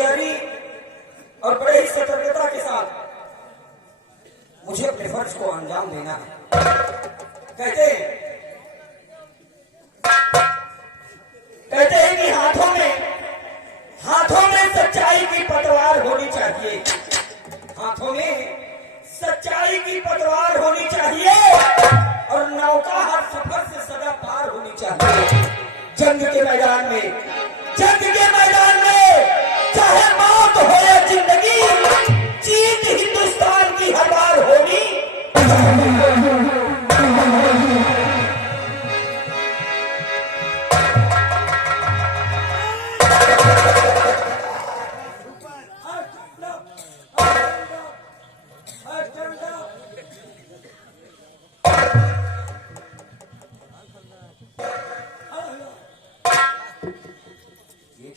होशियारी और बड़े ही सतर्कता के साथ मुझे अपने फर्ज को अंजाम देना है। कहते हैं कि हाथों में सच्चाई की पतवार होनी चाहिए, हाथों में सच्चाई की पतवार होनी चाहिए और नौका हर सफर से सदा पार होनी चाहिए। जंग के मैदान में चाहे मौत हो या जिंदगी, जीत हिंदुस्तान की हर बार होगी।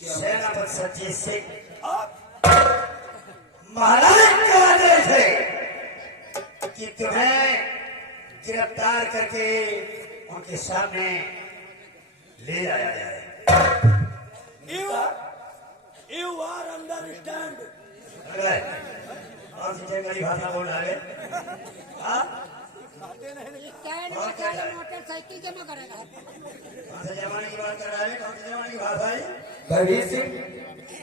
सेनापति सचिव सिंह महाराज का आदेश है कि तुम्हें गिरफ्तार करके उनके सामने ले आया जाए। You are understand? कौन सी जंगली भाषा बोल रहा है? मोटरसाइकिल जमा करेगा। कौन से जमाने की बात कर रहा है? कौन से जमाने की भाषा है? भरवीर सिंह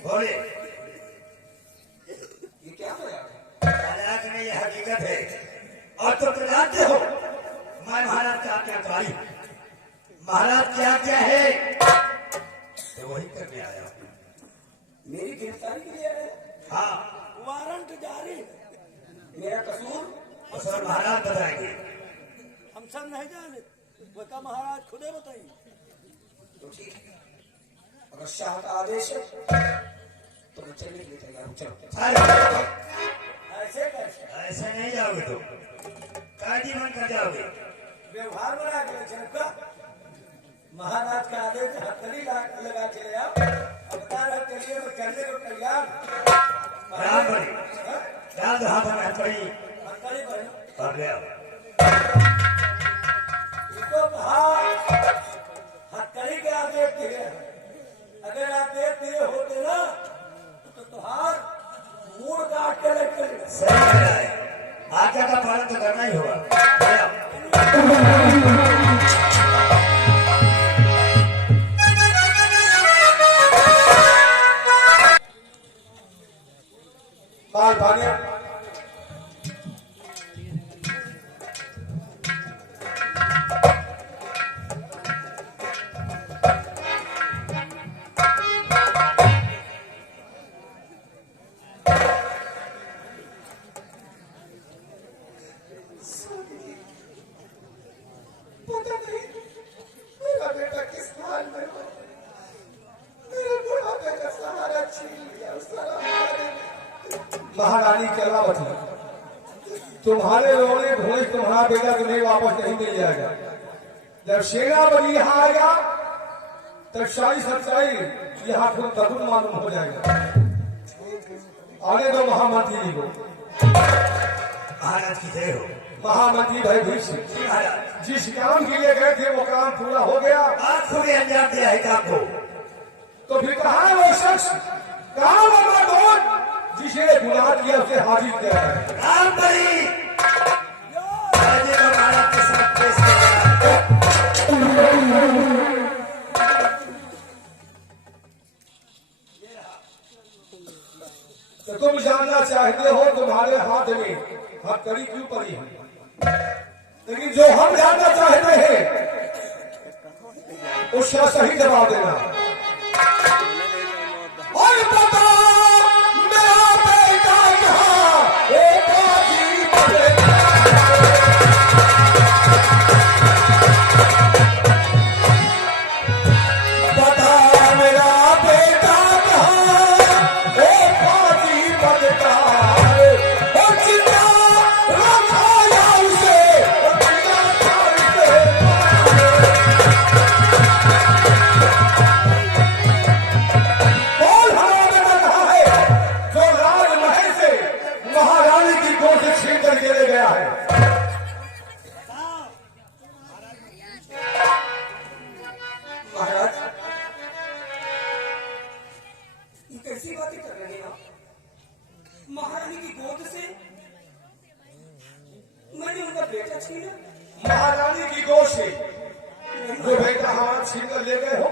बोले। ये क्या है? हालांकि में ये हकीकत है और तो राज्य हो। मैं महाराज का आज्ञाकारी, महाराज की आज्ञा है तो वही करने आया। मेरी गिरफ्तारी के लिए आए? हाँ, वारंट जारी। मेरा कसूर? और सर महाराज बताएंगे। हम सब नहीं जाने, बता महाराज खुदे बताइए। तो ठीक है, अगर शाह का आदेश है तो मैं चलने के लिए तैयार हूँ। चलो। ऐसे नहीं जाओगे तो कायदी बन कर जाओगे। व्यवहार बना के चलता महाराज का आदेश हथकड़ी लगा चले आओ। अब बता रहे चलिए तो करने को तैयार। राम बड़ी रात हाथ में हथकड़ी हथकड़ी पर पड़ गया। इसको कहा हथकड़ी के आदेश दिए। अगर आदेश दिए होते ना तो तुहार मूड काट के रख कर सही कह रहा है, आज्ञा का पालन तो करना ही होगा। बाल भागे पता नहीं मेरा बेटा किस हाल में हो। मेरे बुढ़ापे का सहारा छीन लिया उस महारानी चलावती, तुम्हारे रोने धोने तुम्हारा बेटा तुम्हें वापस नहीं मिल जाएगा। जब सेनापति यहाँ आएगा तब सारी सच्चाई यहाँ खुद तकुन मालूम हो जाएगा। आने दो महामंत्री जी को। महाराज की जय हो। महामंत्री भयभीर सिंह, महाराज जिस काम के लिए गए थे वो काम पूरा हो गया। आंखों में अंजाम दिया है काम को। तो फिर कहाँ है वो शख्स, कहाँ वो मर्दोन जिसे गुनाह किया उसे हाजिर किया है? राम बड़ी राजे को महाराज के साथ पेश किया। तो तुम जानना चाहते हो तुम्हारे हाथ में हथकड़ी क्यों पड़ी है, लेकिन जो हम जानना चाहते हैं उसका सही जवाब देना। और बता मेरा बेटा कहाँ, एक बाजी पड़ेगा। बता मेरा बेटा कहाँ, एक बाजी पड़ेगा। और चिंता रखाया उसे, और चिंता उसे बोल हमारा बेटा कहाँ है, जो राजमहल से महारानी की गोद से छीन करके ले गया है। महाराज ये कैसी बातें कर रहे हैं आप? महारानी की गोद से मैंने उनका बेटा छीना? महारानी की गोद से जो बेटा हमारा छीन कर ले गए हो,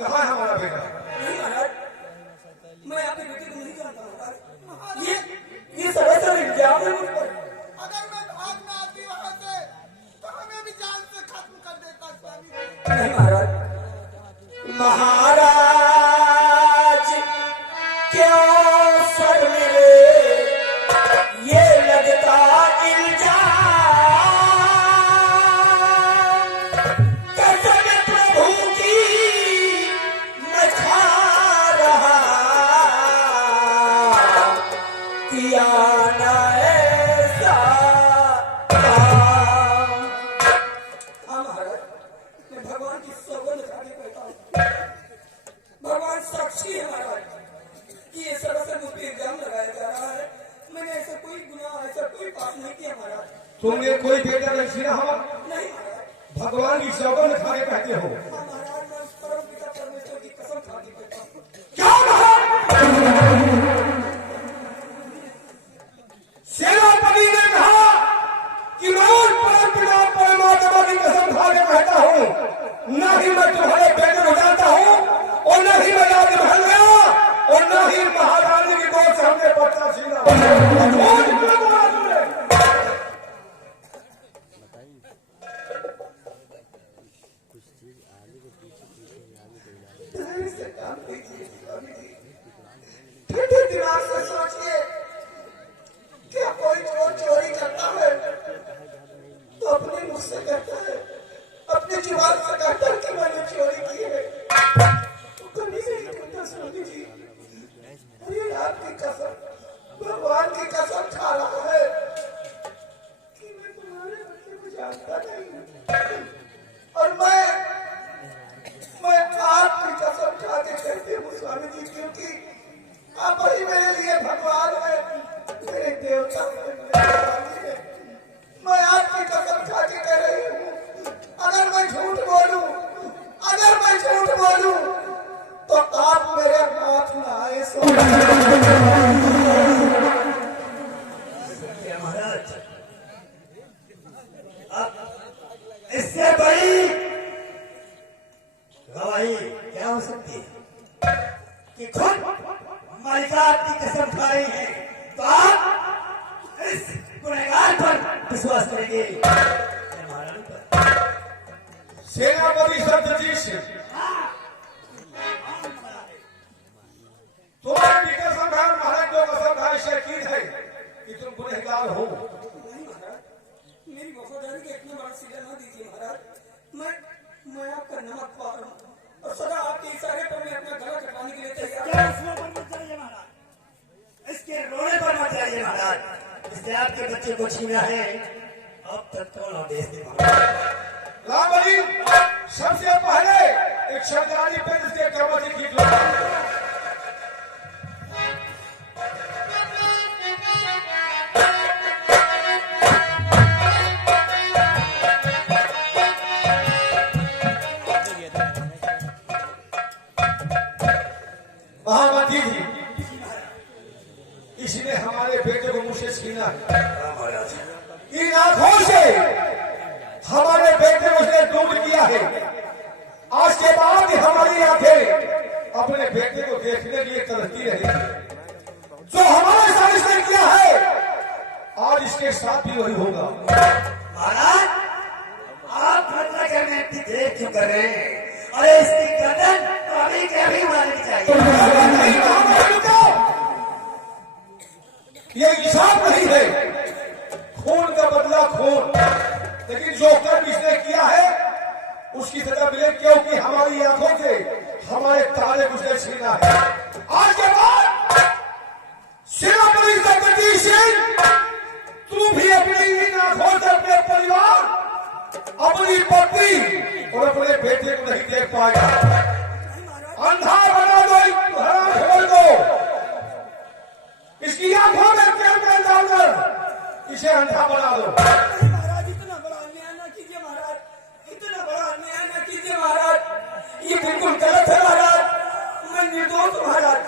कहाँ है हमारा बेटा? नहीं महाराज, मैं आपके बेटे को नहीं जानता महाराज। ये सरासर इल्जाम है मुझ पर। अगर मैं भाग ना आती वहां से तो हमें भी जान से खत्म कर देता स्वामी जी। नहीं महाराज, महाराज क्यों सर मेरे ये लगता इल्जाम, कसम प्रभु की मैं खा रहा, किया ना ऐसा काम। हाँ महाराज, मैं भगवान की सौगंध खा के कहता हूँ, भगवान साक्षी है महाराज कि ये सरासर मुझ पे इल्जाम लगाया जा रहा है। मैंने ऐसा कोई गुनाह, ऐसा कोई पाप नहीं किया महाराज। तुमने कोई बेटा नहीं छीना हमारा? नहीं महाराज। भगवान की सौगंध खा के कहते हो? हाँ महाराज, मैं उस परम पिता परमेश्वर की कसम खा के कहता हूँ। क्या कहा? सेनापति ने कहा कि मैं उस परम पिता परमात्मा की कसम खा के कहता हूँ, न ही मैं तुम्हारे बेटे को जानता हूँ, और न ही मैं आज महल गया, और न ही महारानी की गोद से हमने बच्चा छीना। झूठ क्यों बोला तुमने? धैर्य से काम कीजिए स्वामी जी। ठंडे दिमाग से सोचिए, क्या कोई चोर चोरी करता है तो अपने मुख से कहता है, अपने जुबान से कहता है कि मैंने चोरी की है, तो कभी नहीं कहता स्वामी जी। अरे आपकी कसम, भगवान की कसम खा रहा है कि मैं तुम्हारे बच्चे को जानता नहीं हूँ, और मैं आपकी कसम खा के कहती हूँ स्वामी जी, क्योंकि आप ही मेरे लिए भगवान है, मेरे देवता है, मेरे स्वामी है। मैं आपकी कसम खा के कह रही हूँ, अगर मैं झूठ बोलूं तो आप मेरे हाथ न आए स्वामी। क्या महाराज, अब इससे बड़ी गवाही क्या हो सकती है कि खुद मालिका आपकी कसम खा रही है, तो आप इस गुनहगार पर विश्वास करेंगे महारानी पर? सेनापति सत्यजीत सिंह, तुम्हारी कसम है, महाराज जो कसम है इससे की है कि तुम गुनहगार हो। नहीं महाराज, मेरी वफादारी का इतना बड़ा सिला ना दीजिए महाराज। मैं आपका नमक पा रहा हूँ, और सदा आपके इशारे पर मैं अपना गला कटवाने के लिए तैयार हूँ। इसमें पर मत जाइए महाराज, इसके रोने पर मत जाइए महाराज। इससे आपके बच्चे को छीना है, अब तक कौन आदेश दे महाराज? रामबली, सबसे पहले एक सरकारी पेज से कमर की खींच लो। महामंत्री जी, इसने हमारे बेटे को मुझसे छीना है। इन आंखों से हमारे बेटे को उसने दूर किया है। आज के बाद ही हमारी आंखें अपने बेटे को देखने के लिए तरसती रहेगी। जो हमारे साथ इसने किया है, आज इसके साथ भी वही होगा। महाराज, आप घटना करने की देर क्यों कर रहे हैं? अरे इसकी गर्दन तो अभी के अभी उड़ानी चाहिए। ये इंसाफ नहीं है, खून का बदला खून। लेकिन जो कर्म इसने किया है उसकी सजा मिले, क्योंकि हमारी आंखों से हमारे तारे उसने छीना है। आज के बाद सेनापति सत्यजीत सिंह, तू भी अपनी इन आंखों से अपने परिवार, अपनी पत्नी और अपने बेटे को नहीं देख पाएगा। अंधा बना दो, हराम खोल दो, इसकी आंखों में तेल डालकर इसे अंधा बना दो। नहीं महाराज, इतना बड़ा अन्याय ना कीजिए महाराज, इतना बड़ा अन्याय ना कीजिए महाराज। ये बिल्कुल गलत है महाराज, मैं निर्दोष हूं महाराज।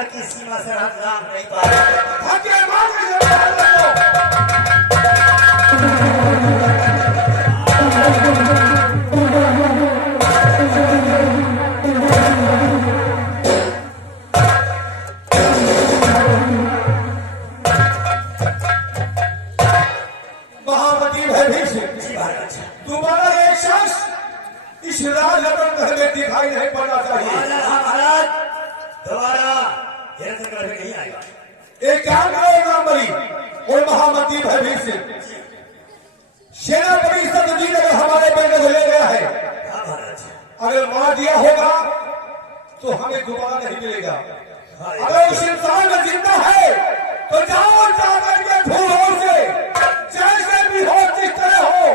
आजमगढ़ की सीमा सरहद लांघ नहीं पा रहे। धक्के मार के ये मार दो। महामती भयभीषण जी महाराज। दोबारा एक शख्स इस राज रतन घर में दिखाई नहीं पड़ना चाहिए। महाराज दोबारा हिरण्यगढ़ में नहीं आएगा। एक काम करो रामबली और महामती भयभीषण, सेनापति सत्यजीत अगर हमारे बेटे को ले गया है, हाँ महाराज। अगर मार दिया होगा तो हमें दोबारा नहीं मिलेगा। हाँ, अगर उस इंसान में जिंदा है तो जाओ जाकर के ढूंढो उसे, जैसे भी हो जिस तरह हो।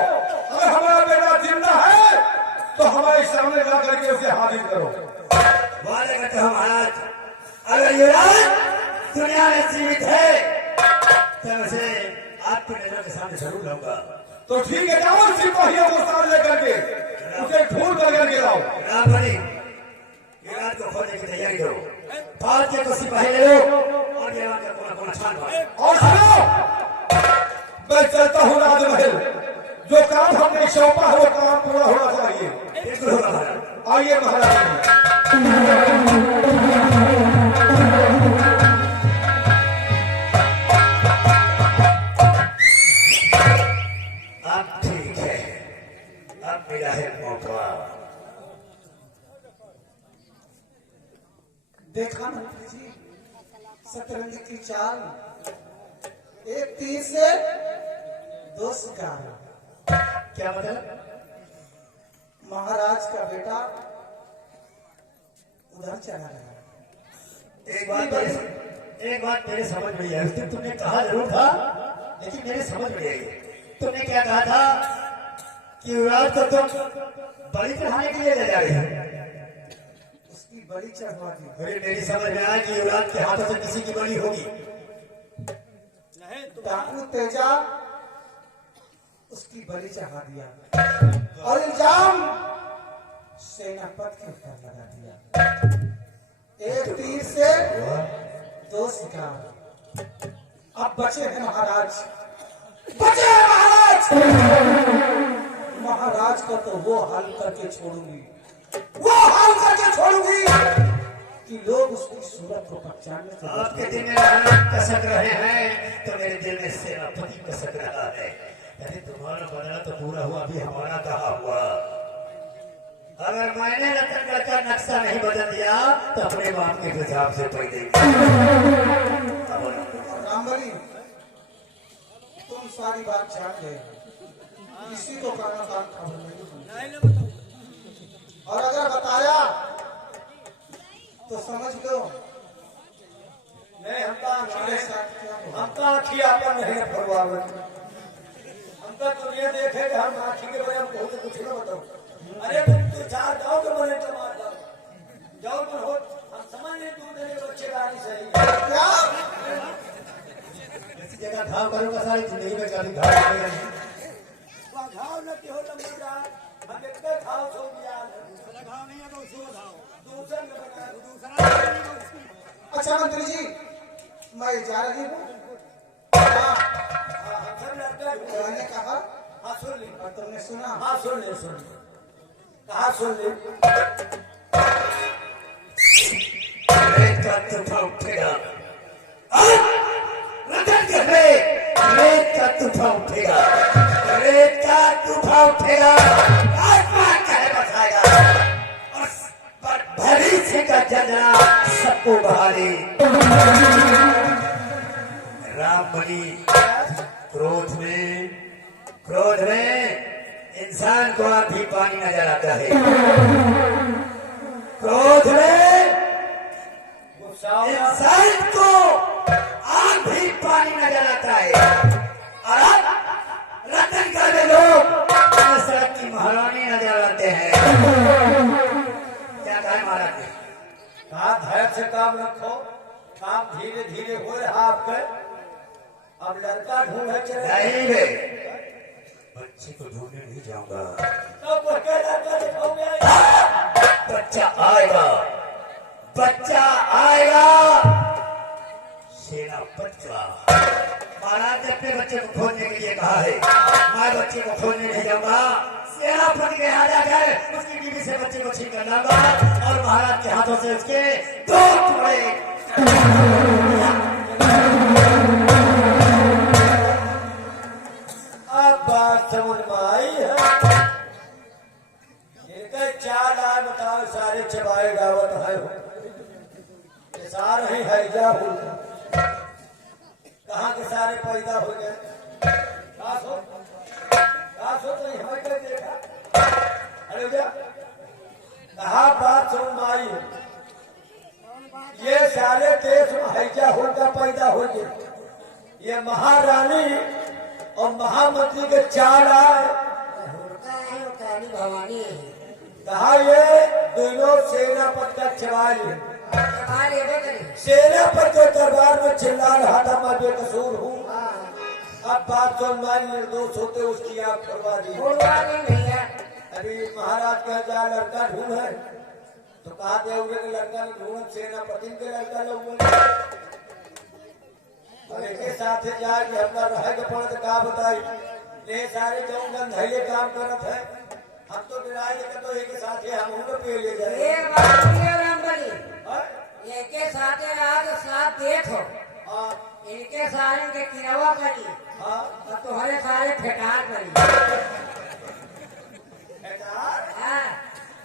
अगर हमारा बेटा जिंदा है तो हमारे सामने ला करके उसे हाजिर करो। वाले कहते हो महाराज, अगर युवराज दुनिया में जीवित है तो उसे आपकी नजरों के सामने जरूर लाऊंगा। तो ठीक है, जाओ सिपाहियों को साथ लेकर के उसे ढूंढ करके लाओ। रामबली युवराज को खोजने की तैयारी करो। फाल के को सिपाही ले लो और युवराज का कोना कोना छान मारो। और सुनो, मैं चलता हूँ राजमहल। जो काम हमने सौंपा है वो काम पूरा होना चाहिए। बिल्कुल होगा महाराज। आइए महाराज। अब ठीक है, अब मिला है मौका। देखा मंत्री जी, शतरंज की चाल, एक तीर से दो शिकार। क्या मतलब? महाराज का बेटा उधर चला गया। एक बात मेरे समझ में आई। उस दिन तुमने कहा जरूर था, लेकिन मेरे समझ में आई। तुमने क्या कहा था कि युवराज को तुम बलि चढ़ाने के लिए ले जा रहे हो। उसकी बलि चढ़वा दी। अरे मेरी समझ में आया कि युवराज के हाथों से किसी की बलि होगी। डाकू तेजा उसकी बलि चढ़ा दिया और इल्जाम सेनापति के ऊपर लगा दिया। एक तीर से दो शिकार। अब बचे हैं महाराज, बचे हैं महाराज। महाराज को तो वो हाल करके छोड़ूंगी, वो हाल करके छोड़ूंगी कि लोग उसकी सूरत को पहचानने से आपके दिल में महाराज कसक रहे हैं तो मेरे दिल में सेनापति कसक रहा है। अरे तुम्हारा बदला तो पूरा हुआ, अभी हमारा कहा हुआ। अगर मैंने रतनगढ़ का नक्शा नहीं बदल दिया तो अपने बाप के हिसाब से पै देंगे। रामबली, तुम सारी बात जान गए, किसी को काना कान खबर नहीं हुई। और अगर बताया तो समझ लो नहीं, हमका तुम्हारे साथ क्या होगा। हमका आखी आपन नहीं फरवावत। हमका दुनिया देखे कि हम आखी के बारे में बहुत कुछ न बताओ। अरे तुम चार जाओ के बोले तो मार जाओ, जाओ तो हो। हम समझ नहीं, दूध देने बच्चे गाड़ी सही क्या ऐसी जगह घाव करूंगा सारी जिंदगी में कभी घाव करेगा नहीं। घाव न की हो लंबा, हम एक घाव सो दिया घाव नहीं है तो दूसरा न बना दूसरा। अच्छा मंत्री जी, मैं जा रही हूँ। मैंने कहा हाँ सुन ली, और तुमने सुना। हाँ सुन ले, सुन ले, कहा सुन ले। रेत का तूफान उठेगा। रतनगढ़ में रेत का तूफान उठेगा, रेत का तूफान उठेगा। आसमान कहे बसाएगा और भविष्य का जलना सबको बहाली। रामबली क्रोध में इंसान को आप भी पानी नजर आता है। क्रोध में इंसान को आग भी पानी नजर आता है। और अब रतनगढ़ में लोग सड़क की महारानी नजर आते हैं। क्या कहा महाराज ने? कहा धैर्य से काम रखो, काम धीरे धीरे हो रहा आपके। अब लड़का ढूंढे चले नहीं बे, बच्चे को ढूंढने नहीं जाऊंगा। तो कोई लड़का दिखाओगे? बच्चा आएगा, बच्चा आएगा। बच्चा महाराज ने अपने बच्चे को खोलने के लिए कहा है। मैं बच्चे को खोलने नहीं जाऊंगा। सेनापति के आ जाकर उसकी बीवी से बच्चे को छीन कर लाऊंगा और महाराज के हाथों से उसके 2 टुकड़े। अब बात समझ में आई है। इनका 4 लाख बताओ सारे चबाए गावत है ये सारे ही हैजा हो कहाँ के सारे पैदा हो गए तो हमें क्या देखा। अरे भैया कहा बात समझ में आई है। ये सारे देश में हैजा होगा पैदा हो गए। ये महारानी और महामंत्री के 4 आए भवानी कहा ये दोनों सेनापति का चवाल है। सेनापति के दरबार में चिल्ला रहा था मैं बेकसूर हूँ। अब बात सुन मैं निर्दोष होते उसकी आप करवा दी। अभी महाराज कह जा लड़का ढूंढ है तो कहा दे के लड़का ने ढूंढ सेनापति के लड़का लोग और एक साथ जाके अपना रह के पड़ तो कहा बताई ये सारे जौन धैर्य काम करत है। हम तो डराए लेकर तो एक साथ हम उनको पे ले जाए। इनके साथ आज साथ देखो इनके सारे के किरवा करी और तुम्हारे सारे फेटार करी।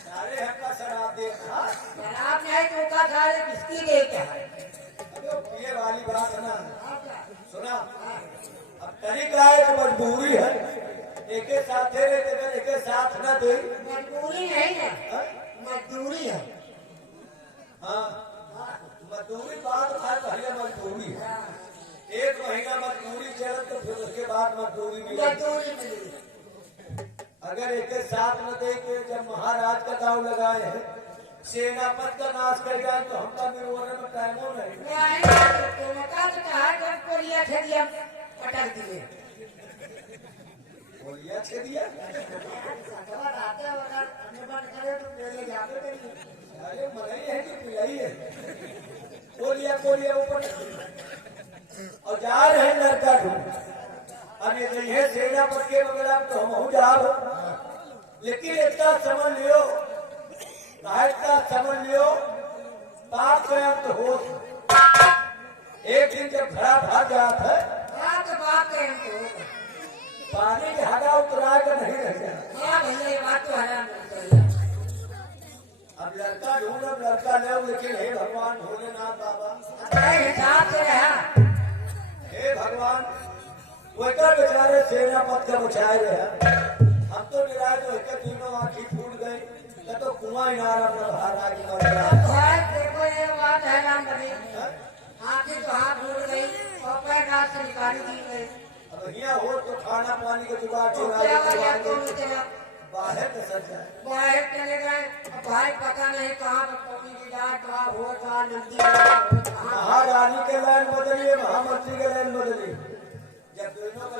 सारे हमका शराब दे शराब नहीं तो का सारे किसकी दे क्या ये वाली बात है ना सुना। अब तरीका है तो मजबूरी है एक साथ रहते एक साथ न दे मजबूरी नहीं है मजदूरी है। हाँ मजदूरी बात है पहले मजदूरी है। 1 महीना मजदूरी चले तो फिर उसके बाद मजदूरी मिलेगी। अगर एक साथ न दे के जब महाराज का दाव लगाए हैं सेनापति का नाश कर जाए तो हमका भी होने में टाइम हो नहीं पटक दिए बोलिया छेदिया अरे मलाई है कि पिलाई है बोलिया ऊपर और जा रहे हैं लड़का ढूंढ। अब ये सेनापति के मगर आप तो हम जा लेकिन इतना समझ लियो पाप स्वयं तो हो। एक दिन जब घड़ा भाग जाता है पानी के हगा उतरा कर नहीं रह गया। अब लड़का ढूंढ लड़का ले लेकिन हे भगवान भोलेनाथ बाबा हे भगवान वो बेचारे सेनापति का बचाए रहे। हम तो डराए तो एक तीनों आंखी फूट गई तो कुआं ही नारा बाहर आगे आंखें तो हाथ फूट गई और पैर हाथ से निकाली दी गई। अब यहाँ हो तो खाना पानी का जुगाड़ बाहर का सच है। बाहर चले गए भाई पता नहीं कहाँ पर कौनी की जाए कहाँ हो कहाँ नंदी महारानी के लाइन बदलिए महामंत्री के लाइन बदलिए जब दोनों